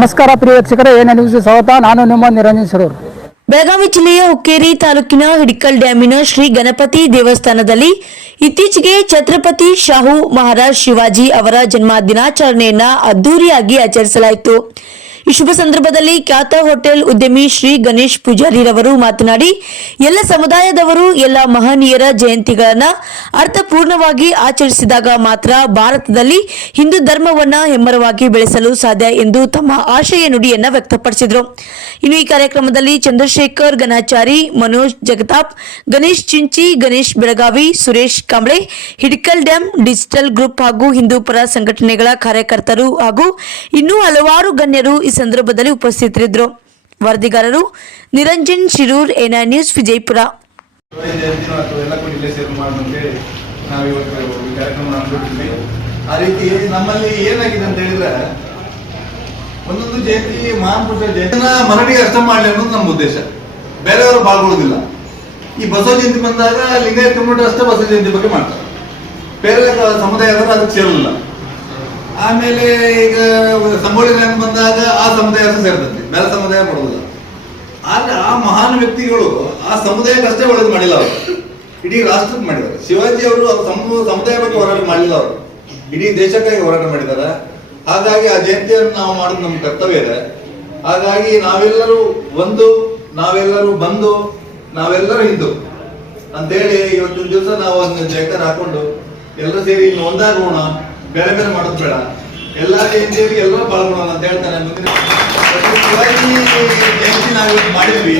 ನಮಸ್ಕಾರ ಪ್ರಿಯ ವೀಕ್ಷಕರೇ, A N news ಸ್ವಾಗತ. ನಾನು ನಿಮ್ಮ ನಿರಂಜನ್ ಸರೂರ್. ಬೆಳಗಾವಿ ಜಿಲ್ಲೆಯ ಹುಕ್ಕೇರಿ ತಾಲೂಕಿನ ಹಿಡಕಲ್ ಡ್ಯಾಮಿನ ಶ್ರೀ ಗಣಪತಿ ದೇವಸ್ಥಾನದಲ್ಲಿ ಇತ್ತೀಚೆಗೆ ಛತ್ರಪತಿ ಶಾಹು ಮಹಾರಾಜ್ ಶಿವಾಜಿ ಅವರ ಜನ್ಮ ದಿನಾಚರಣೆಯನ್ನ ಅದ್ದೂರಿಯಾಗಿ ಆಚರಿಸಲಾಯಿತು. ಈ ಶುಭ ಸಂದರ್ಭದಲ್ಲಿ ಖ್ಯಾತ ಹೋಟೆಲ್ ಉದ್ಯಮಿ ಶ್ರೀ ಗಣೇಶ್ ಪೂಜಾರಿರವರು ಮಾತನಾಡಿ, ಎಲ್ಲ ಸಮುದಾಯದವರು ಎಲ್ಲ ಮಹನೀಯರ ಜಯಂತಿಗಳನ್ನ ಅರ್ಥಪೂರ್ಣವಾಗಿ ಆಚರಿಸಿದಾಗ ಮಾತ್ರ ಭಾರತದಲ್ಲಿ ಹಿಂದೂ ಧರ್ಮವನ್ನ ಹೆಮ್ಮರವಾಗಿ ಬೆಳೆಸಲು ಸಾಧ್ಯ ಎಂದು ತಮ್ಮ ಆಶಯ ನುಡಿಯನ್ನ ವ್ಯಕ್ತಪಡಿಸಿದರು. ಇನ್ನು ಈ ಕಾರ್ಯಕ್ರಮದಲ್ಲಿ Chandrashekhar Ganachari, Manoj Jagtap, Ganesh Chinchi, Ganesh Belagavi, Suresh Kamble, Hidkal dam digital group ಹಾಗೂ ಹಿಂದೂ ಪರ ಸಂಘಟನೆಗಳ ಕಾರ್ಯಕರ್ತರು ಹಾಗೂ ಇನ್ನೂ ಹಲವಾರು ಗಣ್ಯರು ಈ ಸಂದರ್ಭದಲ್ಲಿ ಉಪಸ್ಥಿತರಿದ್ದರು. ವರದಿಗಾರರು ನಿರಂಜನ್ ಶಿರೂರ್, ಎಎನ್ ನ್ಯೂಸ್, ವಿಜಯಪುರ. ಆ ರೀತಿ ನಮ್ಮಲ್ಲಿ ಏನಾಗಿದೆ ಅಂತ ಹೇಳಿದ್ರೆ, ಒಂದೊಂದು ಜಯಂತಿ ಮಹಾನ್ ಪುರುಷ ಜಯಂತಿನ ಮರಾಠಿಗೆ ಅರ್ಥ ಮಾಡಲಿ ಅನ್ನೋದು ನಮ್ಮ ಉದ್ದೇಶ. ಬೇರೆಯವರು ಪಾಲ್ಗೊಳ್ಳೋದಿಲ್ಲ. ಈ ಬಸವ ಜಯಂತಿ ಬಂದಾಗ ಲಿಂಗಾಯತ ಕಮ್ಯುನಿಟಿ ಅಷ್ಟೇ ಬಸವ ಜಯಂತಿ ಬಗ್ಗೆ ಮಾಡ್ತಾರೆ, ಬೇರೆ ಸಮುದಾಯದವರು ಅದಕ್ಕೆ ಸೇರಲಿಲ್ಲ. ಆಮೇಲೆ ಈಗ ಸಂಗೊಳ್ಳಿ ರಾಯಣ್ಣ ಬಂದಾಗ ಆ ಸಮುದಾಯ ಸೇರ್ತದೆ, ಬೇರೆ ಸಮುದಾಯ ಕೊಡೋದಿಲ್ಲ. ಆದ್ರೆ ಆ ಮಹಾನ್ ವ್ಯಕ್ತಿಗಳು ಆ ಸಮುದಾಯಕ್ಕೆ ಅಷ್ಟೇ ಒಳ್ಳೇದು ಮಾಡಿಲ್ಲ, ಅವರು ಇಡೀ ರಾಷ್ಟ್ರಕ್ಕೆ ಮಾಡಿದ್ದಾರೆ. ಶಿವಾಜಿ ಅವರು ಸಮುದಾಯ ಬಗ್ಗೆ ಹೋರಾಟ ಮಾಡಲಿಲ್ಲ, ಅವರು ಇಡೀ ದೇಶಕ್ಕಾಗಿ ಹೋರಾಟ ಮಾಡಿದ್ದಾರೆ. ಹಾಗಾಗಿ ಆ ಜಯಂತಿಯನ್ನು ನಾವು ಮಾಡೋದು ನಮ್ಮ ಕರ್ತವ್ಯ ಇದೆ. ಹಾಗಾಗಿ ನಾವೆಲ್ಲರೂ ಒಂದು, ನಾವೆಲ್ಲರೂ ಬಂದು, ನಾವೆಲ್ಲರೂ ಹಿಂದೂ ಅಂತೇಳಿ ಇವತ್ತಿನ ದಿವಸ ನಾವು ಒಂದು ಜಯಕಾರ ಹಾಕೊಂಡು ಎಲ್ಲರೂ ಸೇರಿ ಇನ್ನು ಒಂದಾಗೋಣ, ಬೇರೆ ಬೇರೆ ಮಾಡೋದು ಬೇಡ, ಎಲ್ಲ ಜಯಂತಿಯಲ್ಲಿ ಎಲ್ಲರೂ ಪಾಲ್ಗೊಳ್ಳೋಣ ಅಂತ ಹೇಳ್ತಾನೆ. ಮುಂದಿನ ಶಿವಾಜಿ ಜಯಂತಿ ನಾವು ಮಾಡಿದ್ವಿ.